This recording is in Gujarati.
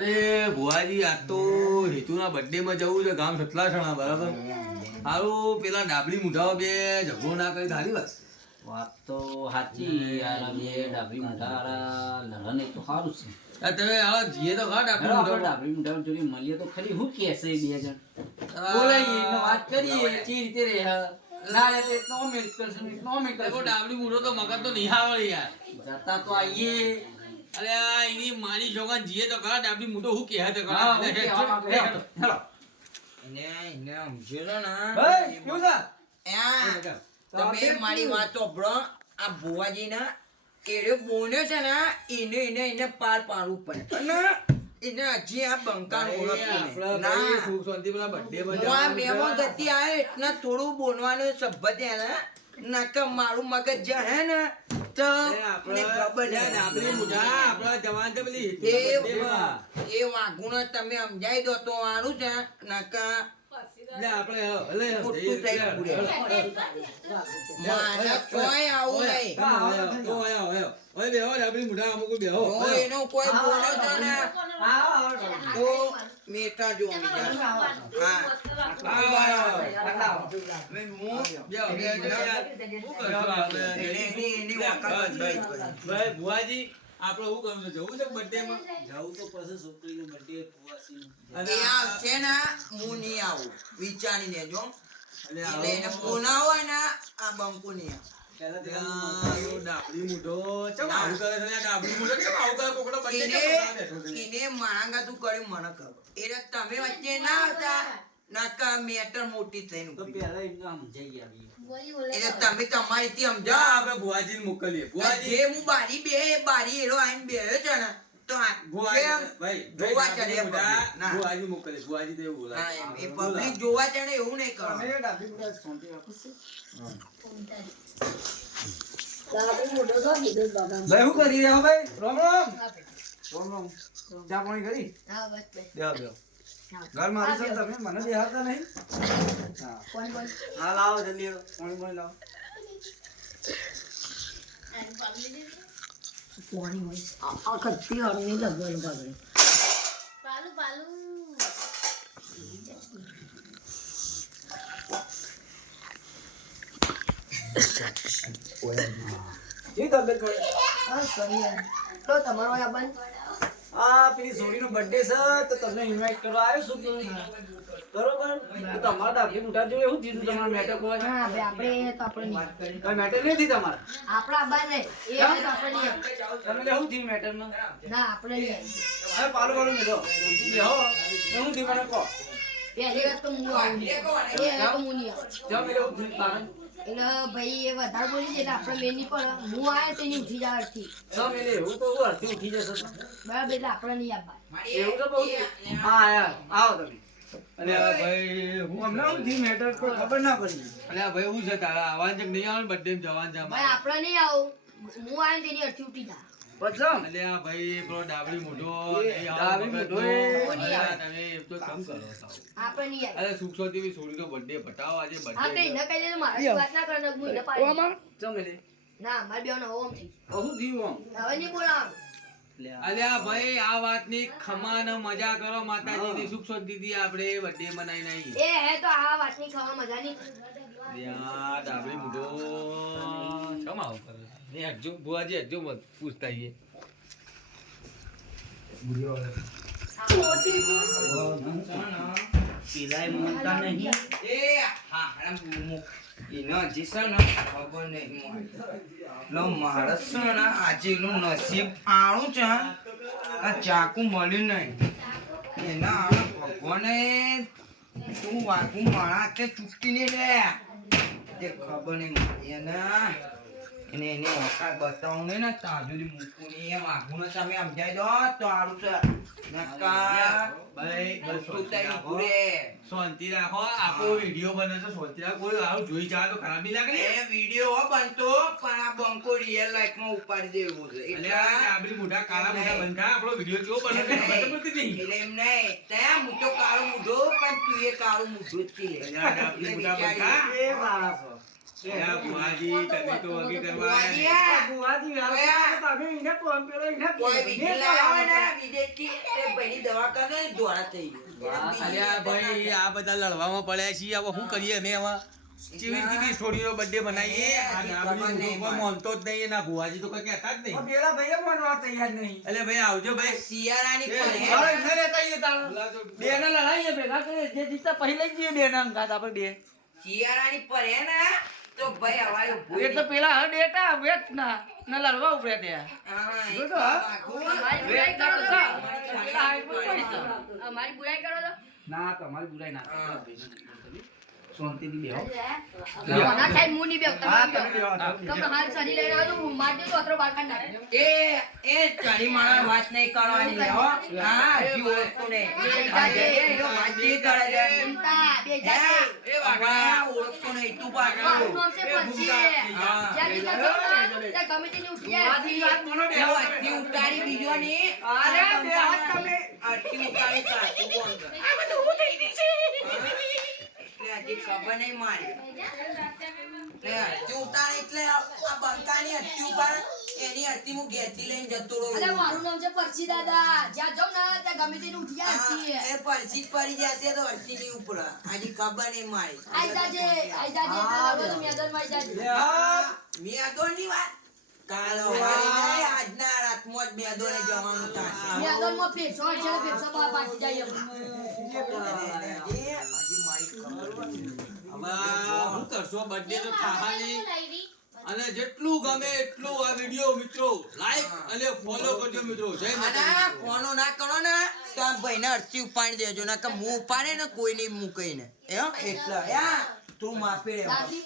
અરે ભુવાજી આજ તો હેતુના બર્થડે માં જવું છે ગામ સતલાસણા બરાબર હારું પેલા ડાબલી મુઢાઓ બે ઝઘડો ના કરી ખાલી બસ વાત તો સાચી યાર બે ડાબરી મુઢા લડન તો સારું છે તમે હવે જીએ તો ખા ડાબલી મુઢાઓ ડાબરી મુઢા જોડી મળીએ તો ખરી હું કેસે બે જણ બોલાઈએ ને વાત કરીએ કે રીતે રે ના રે તે નો મિલ કરશું ડાબલી મુઢો તો મગજ તો નહીં આવે યાર જતા તો આઈએ અરે આ એની માની છોકરા જીએ તો ખરા ડાબલી મુઢો હું કહે તો હા હું કહેવા માંગે હેલો એને સમજ્યો ને ભાઈ કેવું છે તમે મારી વાત સાંભળો આ ભુવાજીના એરે બોને છે ને એને પાર પાડવું પડે અને એને હજી આ બંકાનું ઓળખવું નહીં. ના સુખ શાંતિ પેલા બર્થડે માં હું આ મહેમાન ગતિ આવે એટલે થોડું બોલવાનું સભ્ય છે ને નકર મારું મગજ જે હે ને તો મને ખબર નહીં. ડાબલી મુઢા આપણા જવાન છે પેલી એ વાઘુને તમે સમજાઈ દો તો સારું છે નકર લે આપણે હલે મોટું થઈ ગયું રે. મારે કોઈ આવું નહીં. ઓય બેહો ડાબલી મુઢા અમુક બેહો ઓ એનો કોઈ બોલે છે ને તો મેટા જો ભુવાજી આપણે શું કરવું છે જવું છે બર્થડે માં જાઉં તો પછી છોકરીનો બર્થડે ફુવાસી એ આવશે ને હું નહીં આવું વિચારીને જો એટલે એને બોના હોય ને આ બંકુ નહીં ડાબલી મુઢો ચમ આવું કરે છે ડાબલી મુઢો ચમ આવું કરે કોકડો બર્થડે એને માણાંગા તું કર્યું મને ખબર એટલે તમે વચ્ચે ના હતા નકા મેટર મોટી થઈને તો ઊભી. પહેલા એમને સમજાઈ આવી એટલે તમે તમારી થી જા સમજાવો. આપણે ભુવાજી ને મોકલીએ ભુવાજી જે હું બારી એરો આઈને બેહ્યો છે ને તો આ ભુવાજી ભાઈ જોવા ચડે ડાબલી મુઢા, public. ના. ભુવાજી મોકલે ભુવાજી તો એવું ના, બોલાય એમ. એ પબ્લિક જોવા ચડે એવું નહીં કરો. ભાઈ શું કરી રહ્યા ભાઈ રામ રામ ચા પાણી કરી બેહો બેહો ઘર મારું છે ને તમે મને બેહાતા નહીં હા હા લાવો જલ્દી પાણી પાણી લાવો કેવી તબિયત પડી આ પેલી સોરીનો બર્થડે છે તો તમને ઇન્વાઇટ કરવા આવ્યો છું બરોબર તો તમારા ડાબલી મુઢા જોડે શું થયું તમારા મેટર કોઈ મેટર નહીં થઈ તમારા તમને શું થયું મેટર માં હવે પાલું પાલું મેળો બેહો શું થયું મને કહો જાઓ મેળો શું થયું કારણ એટલે ભાઈ એ વધારે બોલી છે એટલે આપણે બેન ની પણ હું આયા તેની ઉઠી જાય અડધી જાઓ મેળે એવું તો હું અડધી ઉઠી જશે તો. બરાબર એટલે આપણે નહીં આપવા એવું તો બહુ હા યાર આવો તમે અલ્યા ભાઈ હું અમને શું થયું મેટર કોઈ ખબર ના પડી અલ્યા ભાઈ હું છે તારા આવવાનું છે કે નહીં આવવાનું બર્થડે માં જવાનું છે ભાઈ આપણે નહીં આવું હું આયા તેની અડધી ઉઠી જાય પછમ અલ્યા ભાઈ પેલો ડાબલી મુઢો એ નહીં ડાબલી આવવાનો મુઢો એ અલ્યા તમે એમ તો કામ કરો સાવ. આપણે નહીં આવે અરે સુખ શાંતિ થી છોડીનો બર્થડે બતાવો આજે હા તો બર્થડે એને કહી દે મારે વાત ના કરે હું એને પાડી ચમેલે ના મારે બેનો ઓમ થઈ શું થયું આમ હવે નહીં બોલાવાનું અલ્યા ભાઈ આ વાતની ખમા ને મજા કરો માતાજીની સુખ શાંતિ થી આપણે બર્થડે મનાઈ નહીં એ હે તો આ વાતની ખાવા મજા નહીં અલ્યા ડાબલી મુઢો કેમ આવું કરે છે એ હજુ ભુવાજી હજુ મત પૂછતા આઈએ પીલાય મોનતા નહીં એ હા એનો હજી છે ને ખબર નહીં લો માણસ છે ને આજે એનું નસીબ આણું છે આ ચાકુ મળ્યું નહીં એના આણે ભગવાને તું વાગુ માણા તે ચૂકીને લે તે ખબર નહીં એના એને એને ઓકાત બતાવું નહીં ને તાજુરી મૂકવું નહીં એ વાગું ને તમે સમજાઈ દો તો આરું છે નકા ભાઈ તું તઈ ઘૂરે શાંતિ રાખો આપણો વિડિયો બને છે શાંતિ રાખો કોઈ આવું જોઈ જાય તો ખરાબ નહીં લાગે એ વિડિયો બનતો પણ આ બંકો રિયલ લાઈફ માં ઉપાડી દેવું છે એટલે આ ડાબલી મુઢા કાળા મુઢા બંધા આપણો વિડિયો કેવો બને છે ખબર તો પડતી નહીં એટલે એમ નહીં ત્યાં હું તો કાળું મૂઢો પણ તું એ કાળું મૂઢું જ છે અલ્યા ડાબલી મુઢા બંધા એ માણસો યા બુઆજી, તમે તો વગી કરવા આયા ને. બુવાજી હાલ તો તમે એને કોમ પેલો એને કોઈ કોમ. બીજું લાવે ને વિદેશથી તે ભાઈની દવા કરે ને દ્વારા થઈ ગયું. અલ્યા ભાઈ આ બધા લડવામાં પડ્યા છીએ હવે શું કરીએ અમે હવે ચીવી છોડીનો બર્થડે બનાવીએ આ ડાબડી કોઈ માનતો જ નહીં એના ભુવાજી તો કઈ કહેતા જ નહીં. પેલા ભાઈએ માનવા તૈયાર નહીં. એટલે ભાઈ આવજો ભાઈ. શિયાળાની એ, પણ હવે હે. એને રહેતા ઈએ તાળ. બેને લડાઈએ ભેગા કરીએ. જે જીતતા પહેલા લઈ જઈએ બેને અંગાત આપણે બે. શિયાળાની પર હે ને તો ભાઈ હવારે ઊભું એ તો પેલા હડ એટા વેટ ના લડવા ઉપડ્યા ત્યાં. હા, એ જોજો, હા. ભાગવું. અમારી વેટ બુરાઈ ના કરો તો છો? પેલા હાઈટ પર પડી. અમારી બુરાઈ કરો છો? ના તમારી બુરાઈ ના હા. શાંતિથી બેહો. કોના સાહેબ મું નહીં બેહું, તમે હા બેહો. તમે બેહો. તમે હાથ સરી લઈને આવજો, હું માર દેજો, અત્યારે બાર કાઢી નાખજો. એ ચડી માણસ વાત નહીં કરવાની લે, હો. હા, હજી ઓળખતો નહીં. આ જઈએ, એનો વાત નહીં કરે છે. ચિંતા, બે હે? જાતે. એ વાઘા, ઓળખતો નહીં, તું પાછળ. મારું નામ છે પછી. હા. જ્યાં દીધા છો ને, ત્યાં ગમે તેની ઉઠી જાય. બુવાજી વાત મને એ બેહો. અટકી ઉતારી બીજો ની. અરે બે હાથ તમે. અટકી ઉતારી સાચું બોલ કર. એટલે હજી ખબર નહીં મારી. એટલે અટકી ઉતારી એટલે આ બંકાની અટકી ઉપાડે, એની અટકી હું ઘેરથી લઈને જતો રહું. અરે મારું નામ છે પરસી દાદા. જ્યાં જાઉં ને ત્યાં ગમે તેની ઉઠી જાય હા, હસતી. એ પરસી જ પડી જશે તો અરસી નહીં ઉપડે. હજી ખબર નહીં મારી. આઈ જાજે, આઈ જાજે. પેલા તો મેદાનમાં આઈ જાજે. હા, મેદોની વાત. કાલ સવારે નહીં, આજના રાતમાં જ મેદોને જવાનું થશે. મેદાનમાં ફેરસો હશે ને ફેરસો બહાર પાછી જાય આપણે. હજી મારી ખબર હોય. હવે શું કરશો બર્થડે તો થાહા નહીં. અને જેટલું ગમે એટલું આ વિડિયો મિત્રો લાઈક અને ફોલો કરજો મિત્રો. જય અને માતાજી. ફોનો ના કરો ને તો આ ભાઈને અરસી ઉપાડી દેજો, ના કે મું ઉપાડે ને કોઈ નહીં મૂકે ને એટલે તું માપી રહેવાનું. દાદી